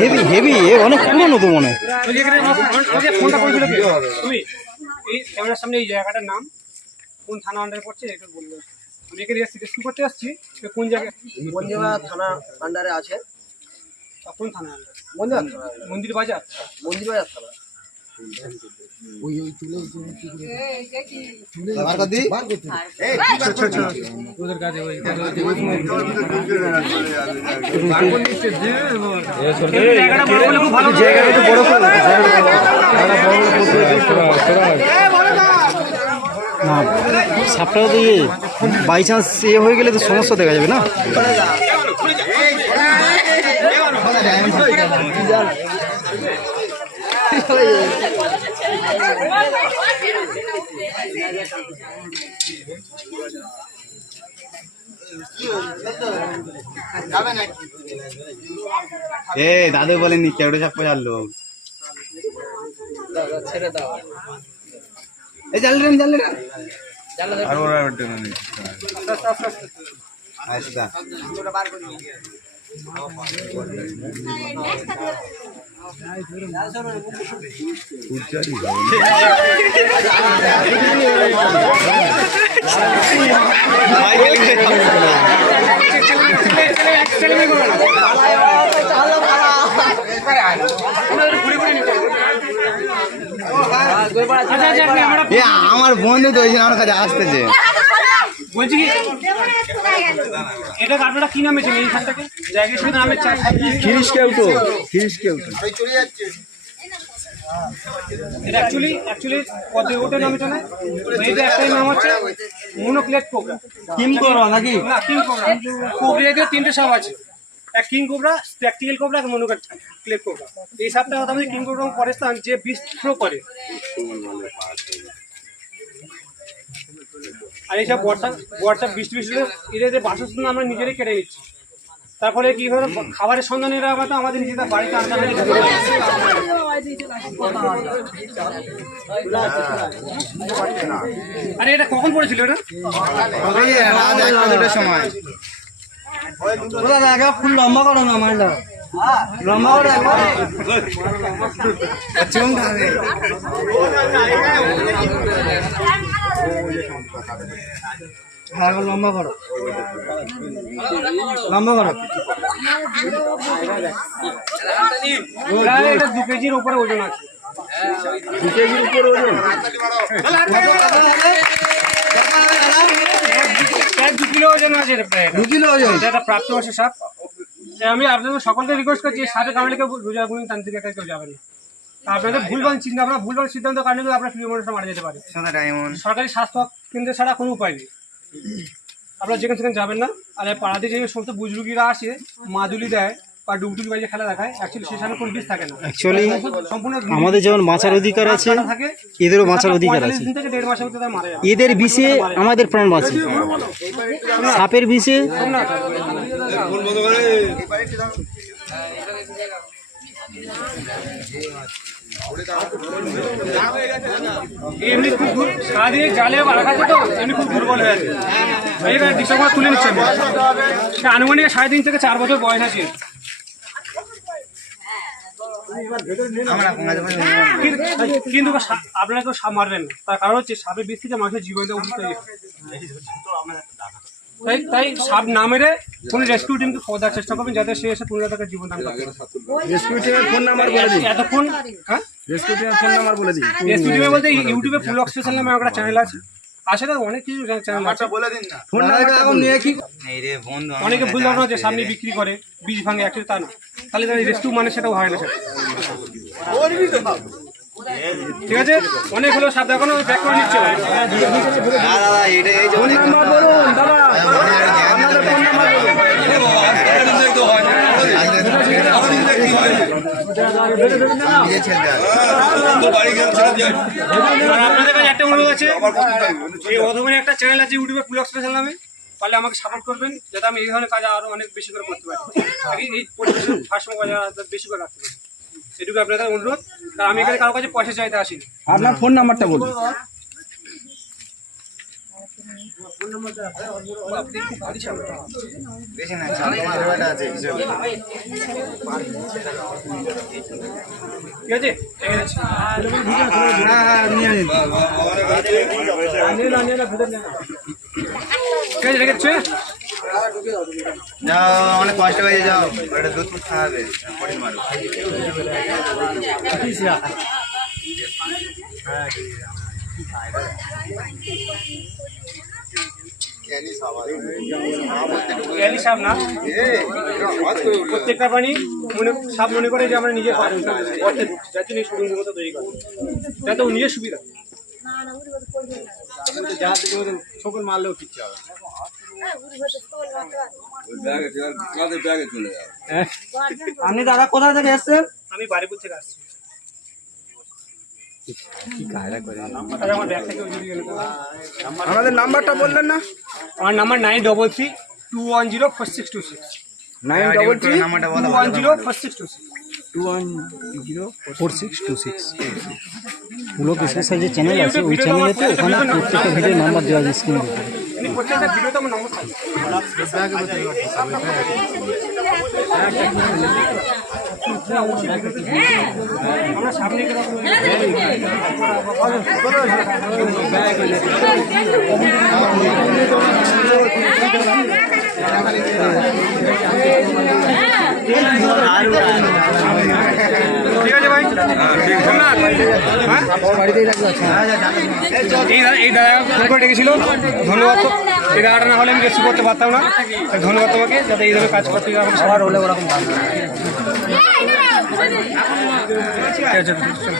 Heavy heavy অনেক পুরনো তো মনে হয়। ক্যামেরার সামনে এই জায়গাটার নাম কোন থানা আন্ডারে পড়ছে একটু বলবো। আমি এখানে রেস্কিউ করতে আসছি, কোন জায়গায়? বন্দিবাজার থানা আন্ডারে আছে। কোন থানা আন্ডারে? মন্দির বাজার থানা। সাপটাও তো বাই চান্স হয়ে গেলে তো সমস্যা দেখা যাবে না। দাদু বলেনি কেউটে চাপ্পা চাললো ছেড়ে দাও। এই জানলে আচ্ছা আমার বন্ধু তো ওই আমার কাছে আসতেছে। বলছি কি এটা আপনারা কি নামে ছিল এইখানটাকে জায়গার সাথে নামে খিরিশ কেউটো এটা অ্যাকচুয়ালি পদ্মে ওটা নামে চলে। এইটা একটাই নাম হচ্ছে মনোক্লেট কোবরা। কিম করো নাকি? না, কিং কোবরা। কোবরাতে তিনটে সাপ আছে, এক কিং কোবরা, স্প্যাকটিক্যাল কোবরা আর মনোক্লেট কোবরা। এই সাপটা কথা বলছি কিং কোবরা পরের স্থান যে বিষ থ্রো করে। আর এইসব বর্ষা বৃষ্টি এদের যে বাসস্থান আমরা নিজেরাই কেটে নিচ্ছি। তার ফলে কি হলো, খাবারের সন্ধান এরা আমাদের নিজেদের বাড়িতে আনতে হয়। আরে এটা কখন পড়েছিল? এটা সময় ফুল লম্বা করো না মালটা লম্বা করে হ্যাঁ লম্বা করো এটা 2 কেজির উপরে ওজন আছে। 2 কেজির উপরে ওজন? 2 কিলো ওজন আছে। 2 কিলো ওজন? এটা প্রাপ্তবয়স্ক সাপ। আমি আপনাদের সকলকে রিকোয়েস্ট করছি, সাপে কামড়ে কেউ রোজাগুনি তান্ত্রিক একা কেউ যাবেন না। আপনাদের ভুলভাল সিদ্ধান্তের কারণে আপনার প্রিয় মানুষরা মারা যেতে পারে। সরকারি স্বাস্থ্য কেন্দ্র ছাড়া কোনো উপায় নেই। আপনারা যেখানে সেখানে যাবেন না। আর পাড়াতে যে সমস্ত বুজরুগিরা আসে মাদুলি দেয় বা ডুবডুবি বাড়িতে খেলা দেখায়, অ্যাকচুয়ালি সেখানে কোনো বিষ থাকে না। অ্যাকচুয়ালি আমাদের যেমন বাঁচার অধিকার আছে, এদেরও বাঁচার অধিকার আছে। 40 থেকে 1.5 মাসের মধ্যে মারা যাবে। এদের বিষে আমাদের প্রাণ বাঁচে, সাপের বিষে এমনি খুব সারাদিনে জালে রাখাতে তো এমনি খুব দুর্বল হয়ে আছে। এইবার ডিসেম্বর তুলে নিচ্ছে। আনুমানিক 3.5 থেকে 4 বছর বয়স আছে। কিন্তু আপনারা তো সাপ মারবেন না, তার কারণ হচ্ছে সাপের বিষ থেকে মানুষের জীবনটা উচিত হয়ে যায়। তাই সাপ না মেরে কোন রেস্কিউ টিমকে খবর দেওয়ার চেষ্টা করবেন, যাতে সে এসে পুনরায় তাকে জীবন দান করে। রেস্কিউ টিমের ফোন নাম্বার বলে দিন। এতক্ষণ রেস্কিউ টিমের ফোন নাম্বার বলে দিন। রেস্কিউ টিমে বলতে ইউটিউবে ফুলক স্পেশাল নামে একটা চ্যানেল আছে। আসলে অনেক কিছু চ্যানেল আছে, বলে দিন না। ফোন নাম্বারটা এখন নিয়ে কি অনেকে ভুল ধারণা যে সামনে বিক্রি করে বীজ ভাঙে, অ্যাকচুয়ালি তা না। তাহলে রেস্কিউ মানে সেটাও হয় না। ঠিক আছে, অনেকগুলো সাপ এখনো ব্যাক করে নিচ্ছে। ফোন নাম্বার বলুন দাদা, আপনাদের ফোন নাম্বার বলুন। আপনাদের কাছে একটা অনুরোধ আছে, এই অধমনে একটা চ্যানেল আছে ইউটিউবে পুলক স্পেশাল নামে। পারলে আমাকে সাপোর্ট করবেন, যাতে আমি এই ধরনের কাজ আরো অনেক বেশি করে করতে পারি, এই পরিবেশের ভারসাম্য বজায় বেশি করে রাখতে পারি। এটুকু আপনাদের অনুরোধ। কারণ আমি এখানে কারো কাছে পয়সা চাইতে আসিনি। আপনার ফোন নাম্বারটা বলুন। ঠিক আছে, ঠিক আছে, রেখেছে। যাও, অনেক কষ্ট হয়ে যাও, এটা দুধ ফুট খাওয়াবে পরিণ মারো। জ্ঞানী সাপ না, প্রত্যেকটা প্রাণী সাপ মনে করে যে আমরা নিজের অর্থে ঢুকছি, যার জন্য এই সুবিধার মতো তৈরি করা, যাতে ও নিজের সুবিধা। সকল মারলেও কিচ্ছু হবে। আপনি দাদা কোথা থেকে এসছেন? আমি বাড়িপুর থেকে আসছি। আমার ব্যাগ থেকে ওই দিকে আমাদের নাম্বারটা বললেন না? আমার নাম্বার 9332104626 933 2104626 পুলক স্পেশাল যে চ্যানেল আছে ওই চ্যানেলেতে ওখানে প্রত্যেকটা ভিডিও নাম্বার দেওয়া আছে স্ক্রিনে। প্রত্যেকটা ভিডিওতে আমার নম্বর থাকে। আমরা সামনে ঠিক আছে ভাই, এই দাদা ফোন করে ডেকেছিল, ধন্যবাদ। এই দাদাটা না হলে আমি কিছু করতে পারতাম না, ধন্যবাদ তোমাকে, যাতে এইভাবে কাজ করতে সবার হলে ওরকম ভালো। ঠিক আছে, চলো।